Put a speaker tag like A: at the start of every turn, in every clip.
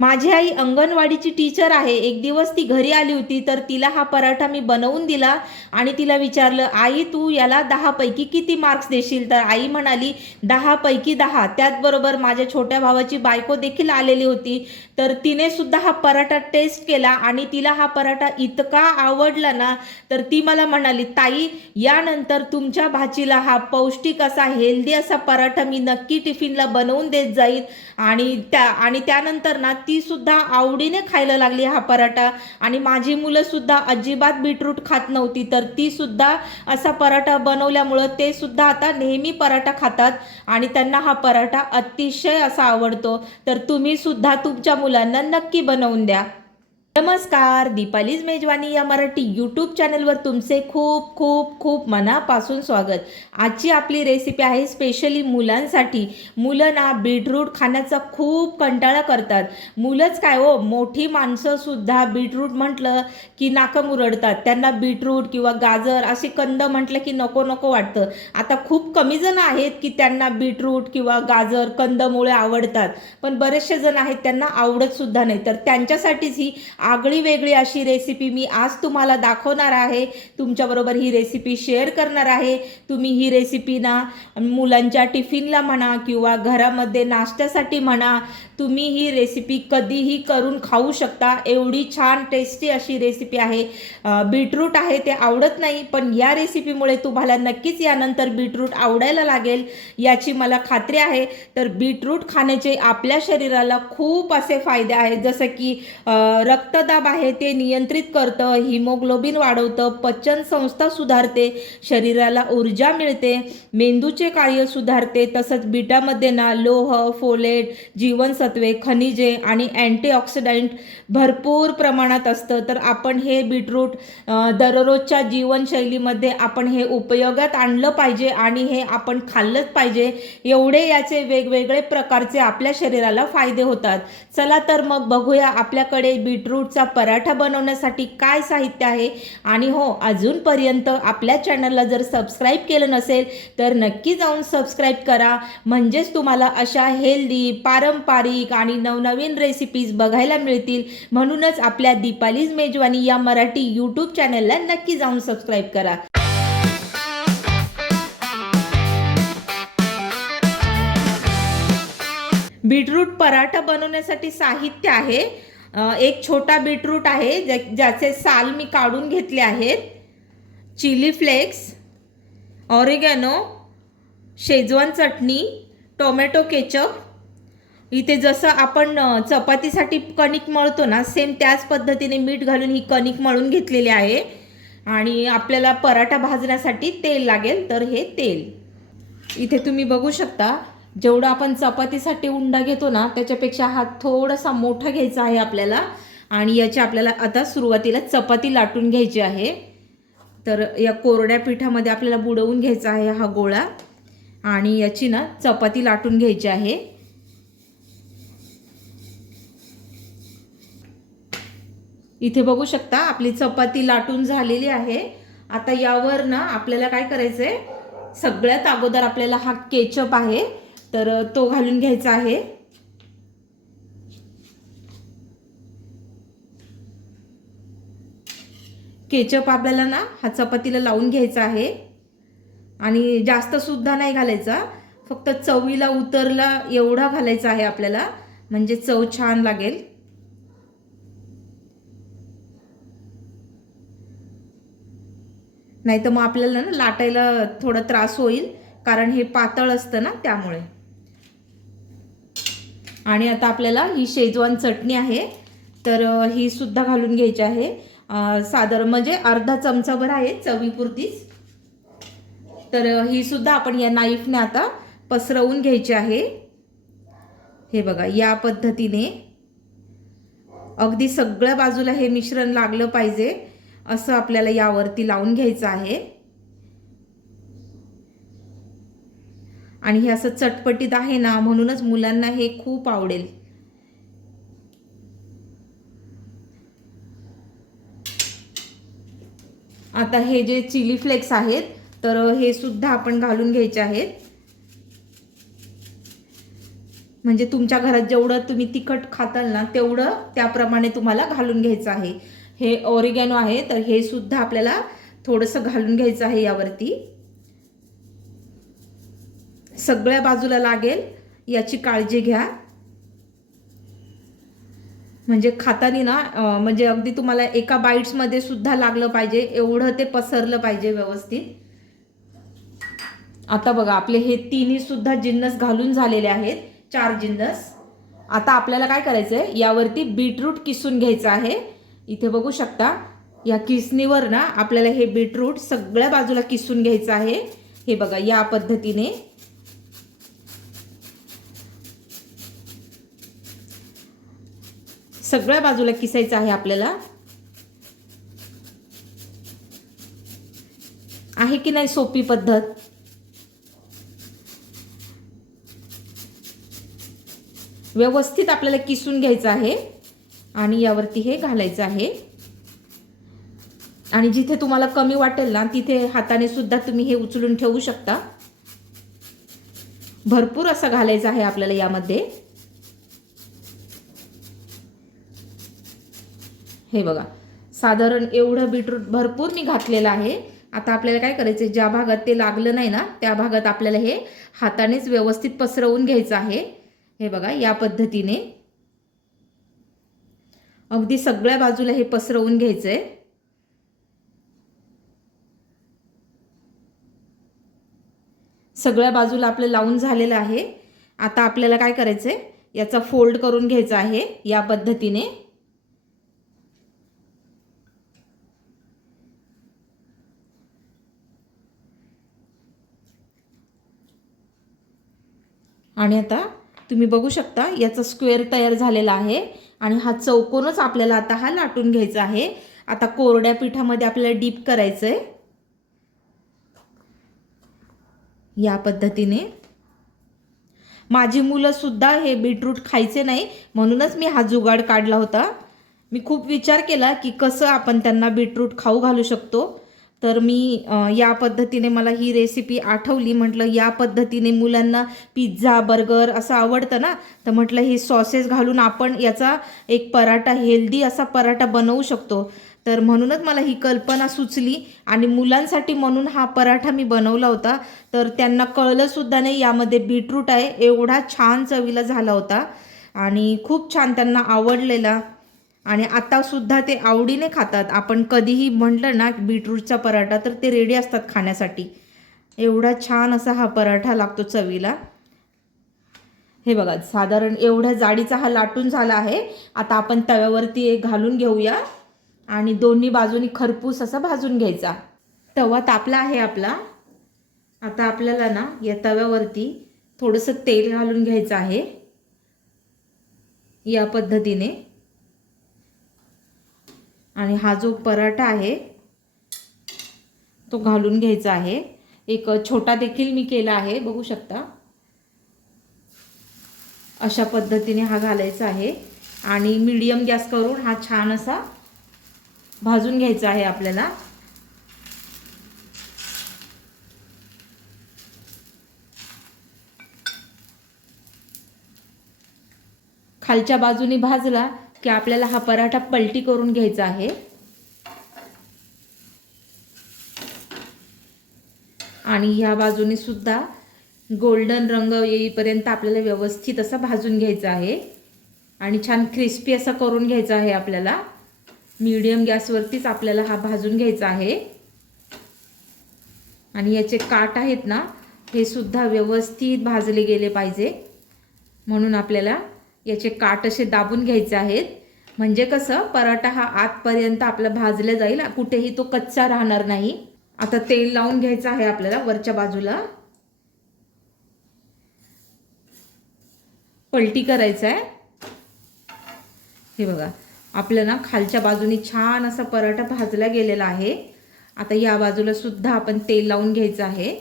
A: माझी आई अंगणवाडीची टीचर आहे. एक दिवस ती घरी आली होती तर तिला हा पराठा मी बनवून दिला आणि तिला विचारलं आई तू याला दहापैकी किती मार्क्स देशील? तर आई म्हणाली दहापैकी दहा. त्याचबरोबर माझ्या छोट्या भावाची बायको देखील आलेली होती. तर तिने सुद्धा हा पराठा टेस्ट केला आणि तिला हा पराठा इतका आवडला ना तर ती मला म्हणाली ताई यानंतर तुमच्या भाचीला हा पौष्टिक असा हेल्दी असा पराठा मी नक्की टिफिनला बनवून देत जाईल आणि त्या आणि त्यानंतर ना ती सुद्धा आवडीने खायला लागली हा पराठा. आणि माझी मुलं सुद्धा अजिबात बीटरूट खात नव्हती तर ती सुद्धा असा पराठा बनवल्यामुळं ते सुद्धा आता नेहमी पराठा खातात आणि त्यांना हा पराठा अतिशय असा आवडतो. तर तुम्ही सुद्धा तुमच्या मुलांना नक्की बनवून द्या. नमस्कार दीपालीज मेजवानी या मराठी यूट्यूब चॅनलवर तुमचे खूप खूप खूप मनापासून स्वागत. आजची आपली रेसिपी आहे स्पेशली मुलांसाठी. मुलं ना बीटरूट खाण्याचा खूप कंटाळा करतात. मुलंच काय हो मोठी माणसंसुद्धा बीटरूट म्हटलं की नाकं मुरडतात. त्यांना बीटरूट किंवा गाजर असे कंद म्हटलं की नको नको वाटतं. आता खूप कमी जण आहेत की त्यांना बीटरूट किंवा गाजर कंदमुळे आवडतात. पण बरेचसे जण आहेत त्यांना आवडत सुद्धा नाही. तर त्यांच्यासाठीच ही आगळी वेगळी अशी रेसिपी मी आज तुम्हाला दाखवणार आहे. तुमच्याबरोबर ही रेसिपी शेअर करणार आहे. तुम्ही ही रेसिपी ना मुलांच्या टिफिनला म्हणा किंवा घरामध्ये नाश्त्यासाठी म्हणा तुम्ही ही रेसिपी कधीही करून खाऊ शकता. एवढी छान टेस्टी अशी रेसिपी आहे. बीटरूट आहे ते आवडत नाही पण या रेसिपीमुळे तुम्हाला नक्कीच यानंतर बीटरूट आवडायला लागेल याची मला खात्री आहे. तर बीटरूट खाण्याचे आपल्या शरीराला खूप असे फायदे आहेत. जसं की रक्त रक्तदाब आहे ते नियंत्रित करतं हिमोग्लोबिन वाढवतं पचन संस्था सुधारते शरीराला ऊर्जा मिळते मेंदूचे कार्य सुधारते तसंच बीटामध्ये ना लोह फोलेट जीवनसत्वे खनिजे आणि अँटीऑक्सिडंट भरपूर प्रमाणात असतं. तर आपण हे बीटरूट दररोजच्या जीवनशैलीमध्ये आपण हे उपयोगात आणलं पाहिजे आणि हे आपण खाल्लंच पाहिजे. एवढे याचे वेगवेगळे प्रकारचे आपल्या शरीराला फायदे होतात. चला तर मग बघूया आपल्याकडे बीटरूट बीटरूटचा पराठा बनवण्यासाठी काय साहित्य आहे? आणि हो अजूनपर्यंत आपल्या चॅनलला जर सबस्क्राईब केलं नसेल तर नक्की जाऊन सबस्क्राईब करा. म्हणजेच तुम्हाला अशा हेल्दी पारंपरिक आणि नवनवीन रेसिपीज बघायला मिळतील. म्हणूनच आपल्या दीपालीज मेजवानी या मराठी यूट्यूब चॅनलला नक्की जाऊन सबस्क्राईब करा. बीटरूट पराठा बनवण्यासाठी साहित्य आहे? एक छोटा बीटरूट आहे ज्या- ज्याचे साल मी काढून घेतले आहेत. Chilli flakes oregano Schezwan chutney tomato ketchup. इथे जसं आपण चपातीसाठी कणिक मळतो ना सेम त्याच पद्धतीने मीठ घालून ही कणिक मळून घेतलेली आहे. आणि आपल्याला पराठा भाजण्यासाठी तेल लागेल तर हे तेल. इथे तुम्ही बघू शकता जेवढं आपण चपातीसाठी उंडा घेतो ना त्याच्यापेक्षा हा थोडासा मोठा घ्यायचा आहे आपल्याला. आणि याची आपल्याला आता सुरुवातीला चपाती लाटून घ्यायची आहे. तर या कोरड्या पिठामध्ये आपल्याला बुडवून घ्यायचा आहे हा गोळा. आणि याची ना चपाती लाटून घ्यायची आहे. इथे बघू शकता आपली चपाती लाटून झालेली आहे. आता यावर ना आपल्याला काय करायचं आहे सगळ्यात अगोदर आपल्याला हा केचप आहे. तर तो घालून घ्यायचा आहे. केचप आपल्याला ना हा चपातीला लावून घ्यायचा आहे. आणि जास्त सुद्धा नाही घालायचा. फक्त चवीला उतरला एवढा घालायचा आहे आपल्याला. म्हणजे चव छान लागेल. नाही तर मग आपल्याला ना लाटायला थोडा त्रास होईल. कारण हे पातळ असतं ना त्यामुळे. आणि आता आपल्याला ही शेजवान चटणी आहे तर ही सुद्धा घालून घ्यायची आहे. साधारण म्हणजे अर्धा चमचाभर आहे चवीपुरतीच. तर ही सुद्धा आपण या नाईफने आता पसरवून घ्यायची आहे. हे बघा या पद्धतीने. अगदी सगळ्या बाजूला हे मिश्रण लागलं पाहिजे असं आपल्याला यावरती लावून घ्यायचं आहे. आणि हे असं चटपटीत आहे ना म्हणूनच मुलांना हे खूप आवडेल. आता हे जे चिली फ्लेक्स आहेत तर हे सुद्धा आपण घालून घ्यायचे आहेत. म्हणजे तुमच्या घरात जेवढं तुम्ही तिखट खाताल ना तेवढं त्याप्रमाणे तुम्हाला घालून घ्यायचं आहे. हे ओरिगॅनो आहे तर हे सुद्धा आपल्याला थोडंसं घालून घ्यायचं आहे यावरती. सगळ्या बाजूला लागेल याची काळजी घ्या. म्हणजे खातानी ना म्हणजे अगदी तुम्हाला एका बाईट्समध्ये सुद्धा लागलं पाहिजे एवढं ते पसरलं पाहिजे व्यवस्थित. आता बघा आपले हे तिन्ही सुद्धा जिन्नस घालून झालेले आहेत चार जिन्नस. आता आपल्याला काय करायचं आहे यावरती बीटरूट किसून घ्यायचं आहे. इथे बघू शकता या किसणीवर ना आपल्याला हे बीटरूट सगळ्या बाजूला किसून घ्यायचं आहे. हे बघा या पद्धतीने. सगळ्या बाजूला किसायचं आहे आपल्याला. आहे की नाही सोपी पद्धत? व्यवस्थित आपल्याला किसून घ्यायचं आहे आणि यावरती हे घालायचं आहे. आणि जिथे तुम्हाला कमी वाटेल ना तिथे हाताने सुद्धा तुम्ही हे उचलून ठेवू शकता. भरपूर असं घालायचं आहे आपल्याला यामध्ये. हे बघा. साधारण एवढं बीटरूट भरपूर मी घातलेलं आहे. आता आपल्याला काय करायचं आहे ज्या भागात ते लागलं नाही ना त्या भागात आपल्याला हे हातानेच व्यवस्थित पसरवून घ्यायचं आहे. हे बघा या पद्धतीने. अगदी सगळ्या बाजूला हे पसरवून घ्यायचं आहे सगळ्या बाजूला आपलं लावून झालेलं आहे. आता आपल्याला काय करायचं आहे याचा फोल्ड करून घ्यायचा आहे या पद्धतीने. आणि आता तुम्ही बघू शकता याचा स्क्वेअर तयार झालेला आहे आणि हा चौकोनच आपल्याला आता हा लाटून घ्यायचा आहे. आता कोरड्या पिठामध्ये आपल्याला डीप करायचं आहे या पद्धतीने. माझी मुलं सुद्धा हे बीटरूट खायचे नाही म्हणूनच मी हा जुगाड काढला होता. मी खूप विचार केला की कसं आपण त्यांना बीटरूट खाऊ घालू शकतो. तर मी या पद्धतीने मला ही रेसिपी आठवली. म्हटलं या पद्धतीने मुलांना पिझ्झा बर्गर असं आवडतं ना तर म्हटलं हे सॉसेस घालून आपण याचा एक पराठा हेल्दी असा पराठा बनवू शकतो. तर म्हणूनच मला ही कल्पना सुचली आणि मुलांसाठी म्हणून हा पराठा मी बनवला होता. तर त्यांना कळलंसुद्धा नाही यामध्ये बीटरूट आहे. एवढा छान चवीला झाला होता आणि खूप छान त्यांना आवडलेला. आणि आता सुद्धा ते आवडीने खातात. आपण कधीही म्हटलं ना बीटरूटचा पराठा तर ते रेडी असतात खाण्यासाठी. एवढा छान असा हा पराठा लागतो चवीला. हे बघा साधारण एवढ्या जाडीचा हा लाटून झाला आहे. आता आपण तव्यावरती एक घालून घेऊया. आणि दोन्ही बाजूनी खरपूस असा भाजून घ्यायचा. तवा तापला आहे आपला. आता आपल्याला ना या तव्यावरती थोडंसं तेल घालून घ्यायचं आहे. या पद्धतीने. आणि हा जो पराठा आहे तो घालून घ्यायचा आहे. एक छोटा देखील मी केला आहे बघू शकता. अशा पद्धतीने हा घालायचा आहे. आणि मीडियम गॅस करून हा छान असा भाजून घ्यायचा आहे आपल्याला. खालच्या बाजूने भाजला की आपल्याला हा पराठा पलटी करून घ्यायचा आहे. आणि ह्या बाजूने सुद्धा गोल्डन रंग येईपर्यंत आपल्याला व्यवस्थित असा भाजून घ्यायचा आहे. आणि छान क्रिस्पी असा करून घ्यायचा आहे आपल्याला. मीडियम गॅसवरतीच आपल्याला हा भाजून घ्यायचा आहे. आणि याचे काट आहेत ना हे सुद्धा व्यवस्थित भाजले गेले पाहिजे. म्हणून आपल्याला याचे काट असे दाबून घ्यायचे आहेत. म्हणजे कसं पराठा हा आतपर्यंत आपला भाजला जाईल कुठेही तो कच्चा राहणार नाही. आता तेल लावून घ्यायचं आहे आपल्याला वरच्या बाजूला. पलटी करायचं आहे हे बघा आपलं ना खालच्या बाजूने छान असा पराठा भाजला गेलेला आहे. आता या बाजूला सुद्धा आपण तेल लावून घ्यायचं आहे.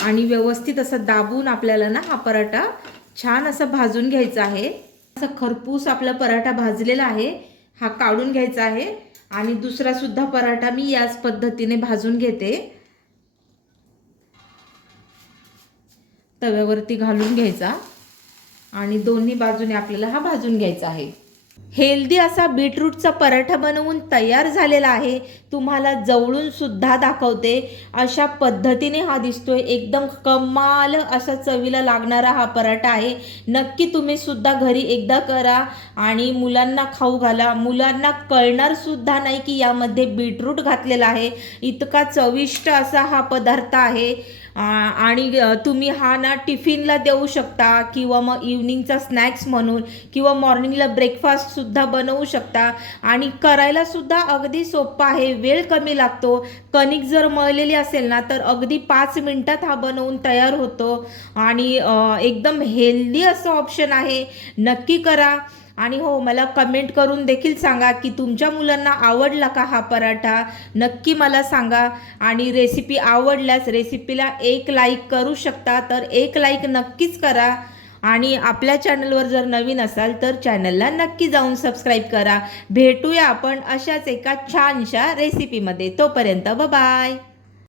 A: आणि व्यवस्थित असं दाबून आपल्याला ना हा पराठा छान असं भाजून घ्यायचं आहे. असा खरपूस आपला पराठा भाजलेला आहे. हा काढून घ्यायचा आहे. आणि दुसरा सुद्धा पराठा मी याच पद्धतीने भाजून घेते. तव्यावरती घालून घ्यायचा. आणि दोन्ही बाजूने आपल्याला हा भाजून घ्यायचा आहे. हेल्दी असा बीटरूटचा पराठा बनवून तयार झालेला आहे. तुम्हाला जवळून सुद्धा दाखवते. अशा पद्धतीने हा दिसतोय. एकदम कमाल असा चवीला लागणारा हा पराठा आहे. नक्की तुम्ही सुद्धा घरी एकदा करा आणि मुलांना खाऊ घाला. मुलांना कळणार सुद्धा नाही की यामध्ये बीटरूट घातलेला आहे. इतका चविष्ट असा हा पदार्थ आहे. आणि तुम्ही हा ना टिफिनला देऊ शकता किंवा मग इव्हनिंगचा स्नॅक्स म्हणून किंवा मॉर्निंगला ब्रेकफास्टसुद्धा बनवू शकता. आणि करायलासुद्धा अगदी सोपं आहे. वेळ कमी लागतो. कणिक जर मळलेली असेल ना तर अगदी पाच मिनटात हा बनवून तयार होतो. आणि एकदम हेल्दी असं ऑप्शन आहे. नक्की करा. आणि हो मला कमेंट करून देखील सांगा की तुमच्या मुलांना आवडला का हा पराठा? नक्की मला सांगा. आणि रेसिपी आवडल्यास रेसिपीला एक लाईक करू शकता तर एक लाईक नक्कीच करा. आणि आपल्या चॅनलवर जर नवीन असाल तर चॅनलला नक्की जाऊन सबस्क्राईब करा. भेटूया आपण अशाच एका छानशा रेसिपीमध्ये तोपर्यंत बाय